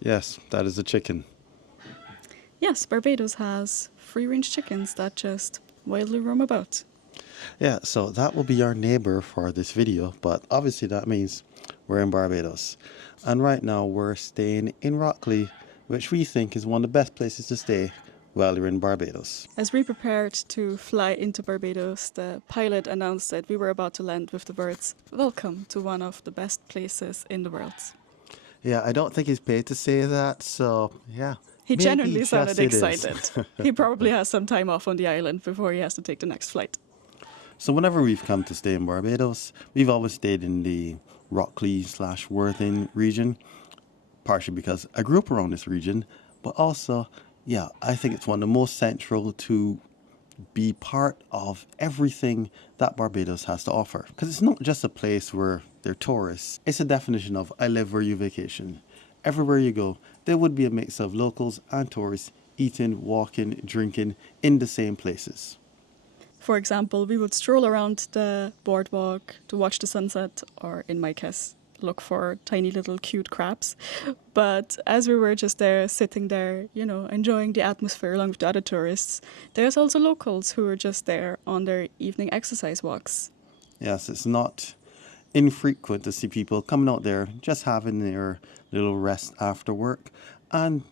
Yes, that is a chicken. Yes, Barbados has free-range chickens that just wildly roam about. Yeah, so that will be our neighbor for this video, but obviously that means we're in Barbados. And right now we're staying in Rockley, which we think is one of the best places to stay while you're in Barbados. As we prepared to fly into Barbados, the pilot announced that we were about to land with the words, "Welcome to one of the best places in the world." Yeah, I don't think he's paid to say that, so yeah, He maybe genuinely just sounded it is. excited. He probably has some time off on the island before he has to take the next flight. So whenever we've come to stay in Barbados, we've always stayed in the Rockley/Worthing region, partially because I grew up around this region, but also, yeah, I think it's one of the most central to be part of everything that Barbados has to offer. Because it's not just a place where they're tourists, it's a definition of I live where you vacation. Everywhere you go, there would be a mix of locals and tourists eating, walking, drinking in the same places. For example, we would stroll around the boardwalk to watch the sunset, or in my case, look for tiny little cute crabs. But as we were just there, sitting there, enjoying the atmosphere along with the other tourists, there's also locals who are just there on their evening exercise walks. Yes, it's not infrequent to see people coming out there just having their little rest after work and,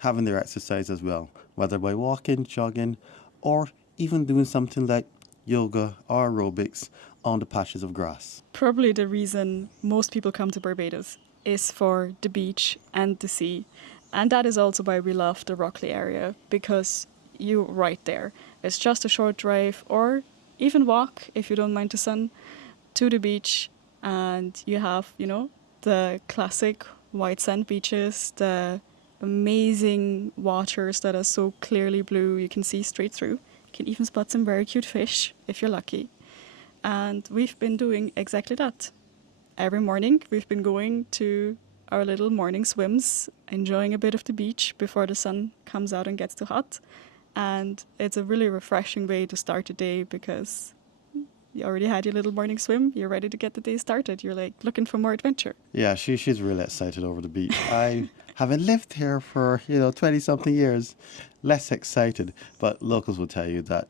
having their exercise as well, whether by walking, jogging, or even doing something like yoga or aerobics on the patches of grass. Probably the reason most people come to Barbados is for the beach and the sea. And that is also why we love the Rockley area, because you're right there. It's just a short drive or even walk, if you don't mind the sun, to the beach. And you have, the classic white sand beaches, the amazing waters that are so clearly blue you can see straight through. You can even spot some very cute fish if you're lucky. And we've been doing exactly that. Every morning we've been going to our little morning swims, enjoying a bit of the beach before the sun comes out and gets too hot. And it's a really refreshing way to start the day because you already had your little morning swim, you're ready to get the day started. You're like looking for more adventure. Yeah, she's really excited over the beach. I haven't lived here for, 20 something years, less excited. But locals will tell you that,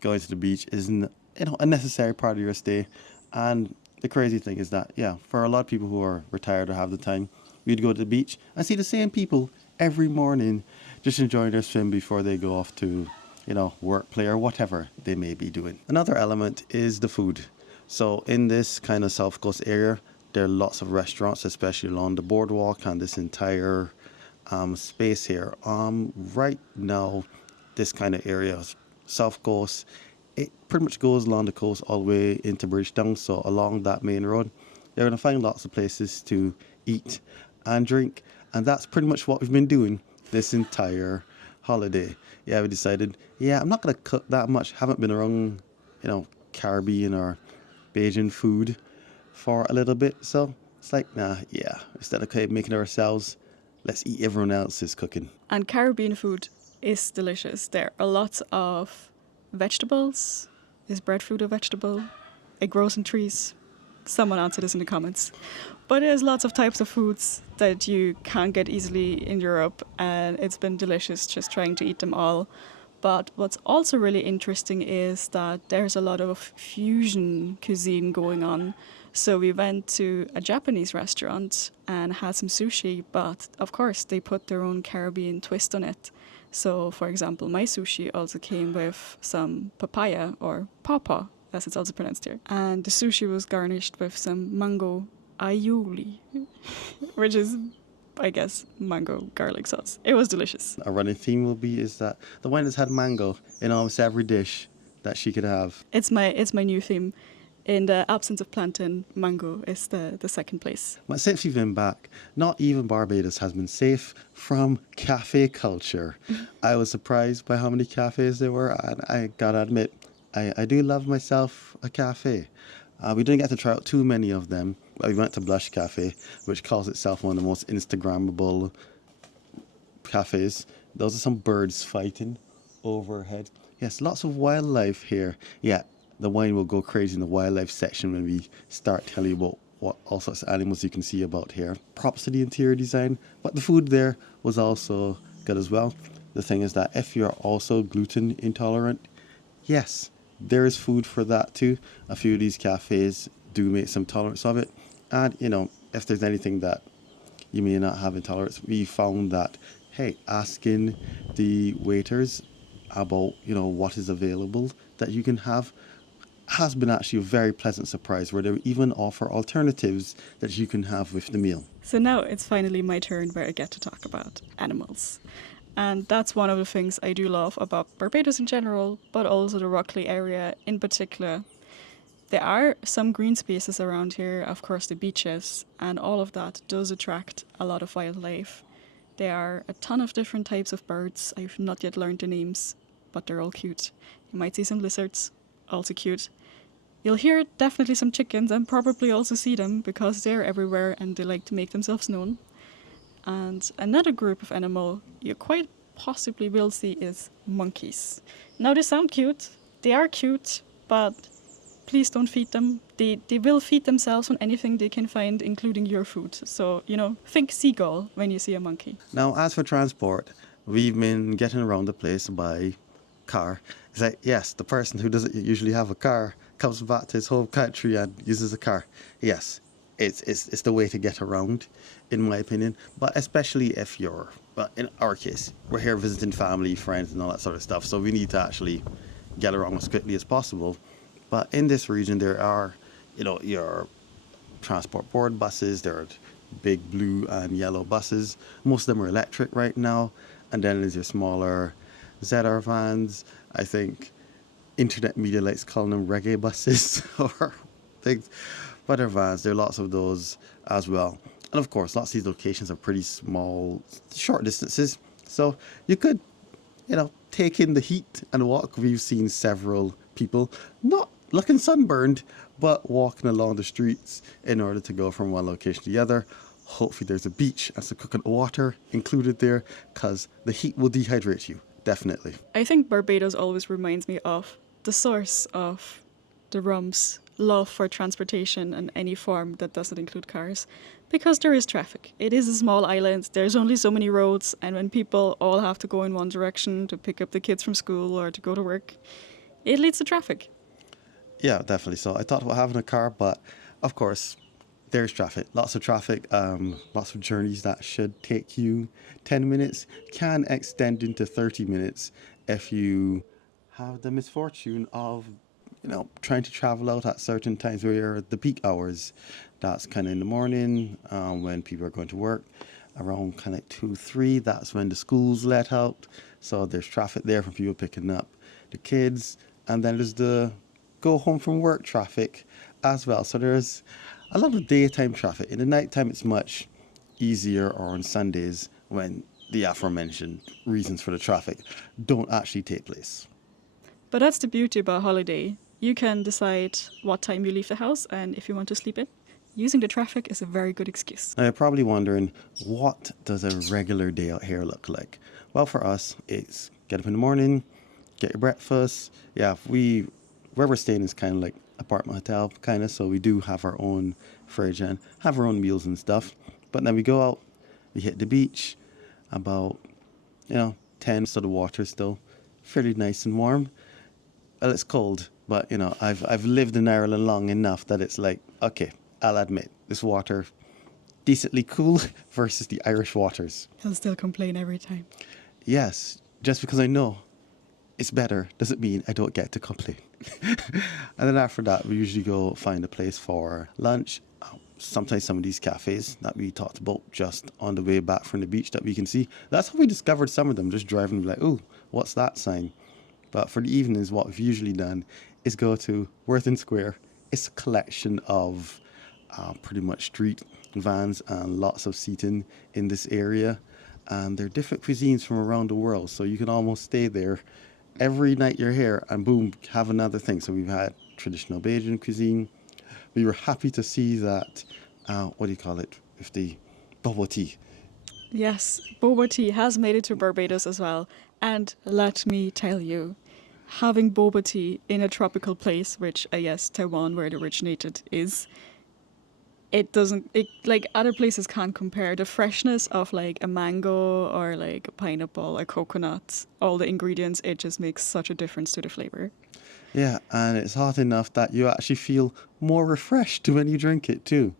going to the beach isn't, a necessary part of your stay. And the crazy thing is that, yeah, for a lot of people who are retired or have the time, we'd go to the beach and see the same people every morning just enjoying their swim before they go off to, work, play, or whatever they may be doing. Another element is the food. So in this kind of South Coast area, there are lots of restaurants, especially along the boardwalk and this entire space here. Right now, this kind of area, South Coast, it pretty much goes along the coast all the way into Bridgetown. So along that main road, you're going to find lots of places to eat and drink. And that's pretty much what we've been doing this entire holiday. Yeah, we decided, I'm not going to cook that much. Haven't been around, Caribbean or Bajan food for a little bit. So it's like, instead of making it ourselves, let's eat everyone else's cooking. And Caribbean food is delicious. There are lots of vegetables. Is breadfruit a vegetable? It grows in trees. Someone answer this in the comments. But there's lots of types of foods that you can't get easily in Europe, and it's been delicious just trying to eat them all. But what's also really interesting is that there's a lot of fusion cuisine going on. So we went to a Japanese restaurant and had some sushi, but of course they put their own Caribbean twist on it. So, for example, my sushi also came with some papaya, or pawpaw, as it's also pronounced here. And the sushi was garnished with some mango aioli, which is, I guess, mango garlic sauce. It was delicious. A running theme will be is that the wine has had mango in almost every dish that she could have. It's my new theme. In the absence of plantain, mango is the second place. But since we've been back, not even Barbados has been safe from cafe culture. I was surprised by how many cafes there were, and I gotta admit, I do love myself a cafe. We didn't get to try out too many of them. We went to Blush Cafe, which calls itself one of the most Instagrammable cafes. Those are some birds fighting overhead. Yes, lots of wildlife here. Yeah, the wine will go crazy in the wildlife section when we start telling you about what all sorts of animals you can see about here. Props to the interior design, but the food there was also good as well. The thing is that if you're also gluten intolerant, yes, there is food for that too. A few of these cafes do make some tolerance of it. And, if there's anything that you may not have intolerance, we found that, hey, asking the waiters about, what is available that you can have has been actually a very pleasant surprise where they even offer alternatives that you can have with the meal. So now it's finally my turn where I get to talk about animals. And that's one of the things I do love about Barbados in general, but also the Rockley area in particular. There are some green spaces around here, of course, the beaches, and all of that does attract a lot of wildlife. There are a ton of different types of birds. I've not yet learned the names, but they're all cute. You might see some lizards, also cute. You'll hear definitely some chickens and probably also see them because they're everywhere and they like to make themselves known. And another group of animal you quite possibly will see is monkeys. Now they sound cute, they are cute, but please don't feed them. They will feed themselves on anything they can find, including your food. So, think seagull when you see a monkey. Now, as for transport, we've been getting around the place by car. It's like, yes, the person who doesn't usually have a car comes back to his home country and uses a car. Yes, it's the way to get around, in my opinion. But especially if you're, well, in our case, we're here visiting family, friends, and all that sort of stuff. So we need to actually get around as quickly as possible. But in this region, there are, your transport board buses. There are big blue and yellow buses. Most of them are electric right now. And then there's your smaller ZR vans. I think internet media likes calling them reggae buses or things. But they're vans. There are lots of those as well. And of course, lots of these locations are pretty small, short distances. So you could, take in the heat and walk. We've seen several people not looking sunburned, but walking along the streets in order to go from one location to the other. Hopefully there's a beach and some coconut water included there, because the heat will dehydrate you, definitely. I think Barbados always reminds me of the source of the rum's love for transportation and any form that doesn't include cars, because there is traffic. It is a small island, there's only so many roads, and when people all have to go in one direction to pick up the kids from school or to go to work, it leads to traffic. Yeah, definitely. So I thought about having a car, but of course, there's traffic. Lots of traffic, lots of journeys that should take you 10 minutes can extend into 30 minutes if you have the misfortune of, trying to travel out at certain times where you're at the peak hours. That's kind of in the morning when people are going to work. Around kind of 2, 3, that's when the schools let out. So there's traffic there from people picking up the kids. And then there's the go home from work traffic as well. So there's a lot of daytime traffic. In the nighttime, it's much easier, or on Sundays when the aforementioned reasons for the traffic don't actually take place. But that's the beauty about holiday. You can decide what time you leave the house and if you want to sleep in. Using the traffic is a very good excuse. Now, you're probably wondering, what does a regular day out here look like? Well, for us, it's get up in the morning, get your breakfast. Yeah, where we're staying is kind of like apartment hotel kind of, so we do have our own fridge and have our own meals and stuff. But then we go out, we hit the beach about 10, so the water's still fairly nice and warm. Well, it's cold, but I've lived in Ireland long enough that it's like, okay, I'll admit this water decently cool versus the Irish waters. He'll still complain every time. Yes, just because I know it's better doesn't mean I don't get to complain. And then after that, we usually go find a place for lunch. Sometimes some of these cafes that we talked about just on the way back from the beach that we can see. That's how we discovered some of them, just driving like, oh, what's that sign? But for the evenings, what we've usually done is go to Worthing Square. It's a collection of pretty much street vans and lots of seating in this area. And they're different cuisines from around the world, so you can almost stay there every night you're here and boom, have another thing. So we've had traditional Bajan cuisine. We were happy to see that, with the bubble tea. Yes, boba tea has made it to Barbados as well. And let me tell you, having boba tea in a tropical place, which I guess Taiwan, where it originated, is, it doesn't, it, like other places can't compare the freshness of like a mango or like a pineapple, a coconut, all the ingredients. It just makes such a difference to the flavor. Yeah, and it's hot enough that you actually feel more refreshed when you drink it too.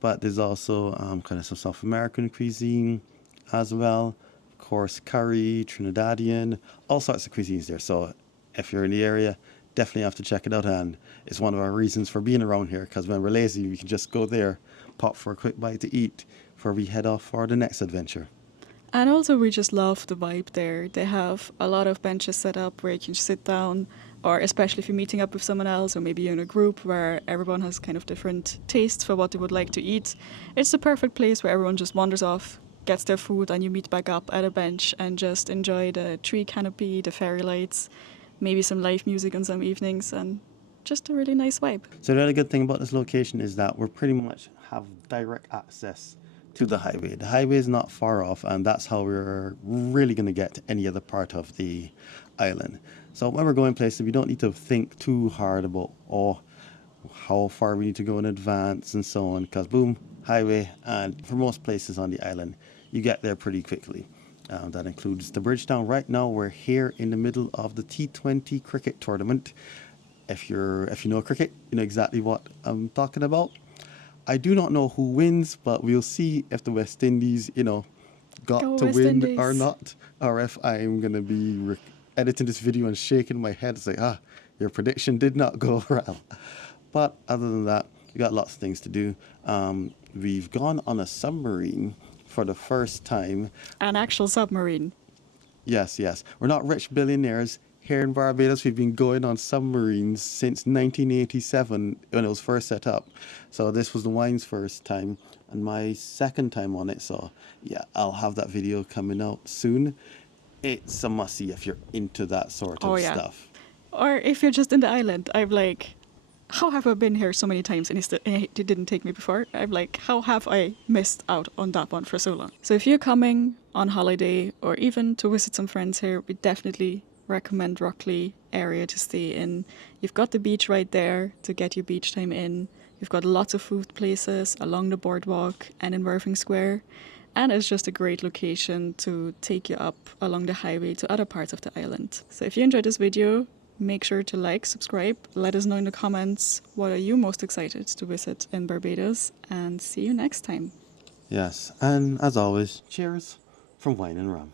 But there's also kind of some South American cuisine as well. Of course, curry, Trinidadian, all sorts of cuisines there. So if you're in the area, definitely have to check it out. And it's one of our reasons for being around here because when we're lazy, we can just go there, pop for a quick bite to eat before we head off for the next adventure. And also, we just love the vibe there. They have a lot of benches set up where you can sit down, or especially if you're meeting up with someone else, or maybe you're in a group where everyone has kind of different tastes for what they would like to eat. It's the perfect place where everyone just wanders off, gets their food, and you meet back up at a bench and just enjoy the tree canopy, the fairy lights, maybe some live music on some evenings, and just a really nice vibe. So the other good thing about this location is that we're pretty much have direct access to the highway. The highway is not far off, and that's how we're really going to get to any other part of the island. So when we're going places, we don't need to think too hard about how far we need to go in advance and so on, because boom, highway. And for most places on the island, you get there pretty quickly. That includes the Bridgetown. Right now, we're here in the middle of the T20 cricket tournament. If you know cricket, you know exactly what I'm talking about. I do not know who wins, but we'll see if the West Indies, got Go to West win Indies. or not, or if I'm gonna be editing this video and shaking my head, it's like, your prediction did not go well. But other than that, we got lots of things to do. We've gone on a submarine for the first time. An actual submarine. Yes, yes. We're not rich billionaires. Here in Barbados, we've been going on submarines since 1987 when it was first set up. So this was the wine's first time and my second time on it. So yeah, I'll have that video coming out soon. It's a must-see if you're into that sort of stuff. Or if you're just in the island, I'm like, how have I been here so many times and it didn't take me before? I'm like, how have I missed out on that one for so long? So if you're coming on holiday or even to visit some friends here, we definitely recommend Rockley area to stay in. You've got the beach right there to get your beach time in. You've got lots of food places along the boardwalk and in Worthing Square. And it's just a great location to take you up along the highway to other parts of the island. So if you enjoyed this video, make sure to like, subscribe, let us know in the comments what are you most excited to visit in Barbados, and see you next time. Yes, and as always, cheers from Wine and Rum.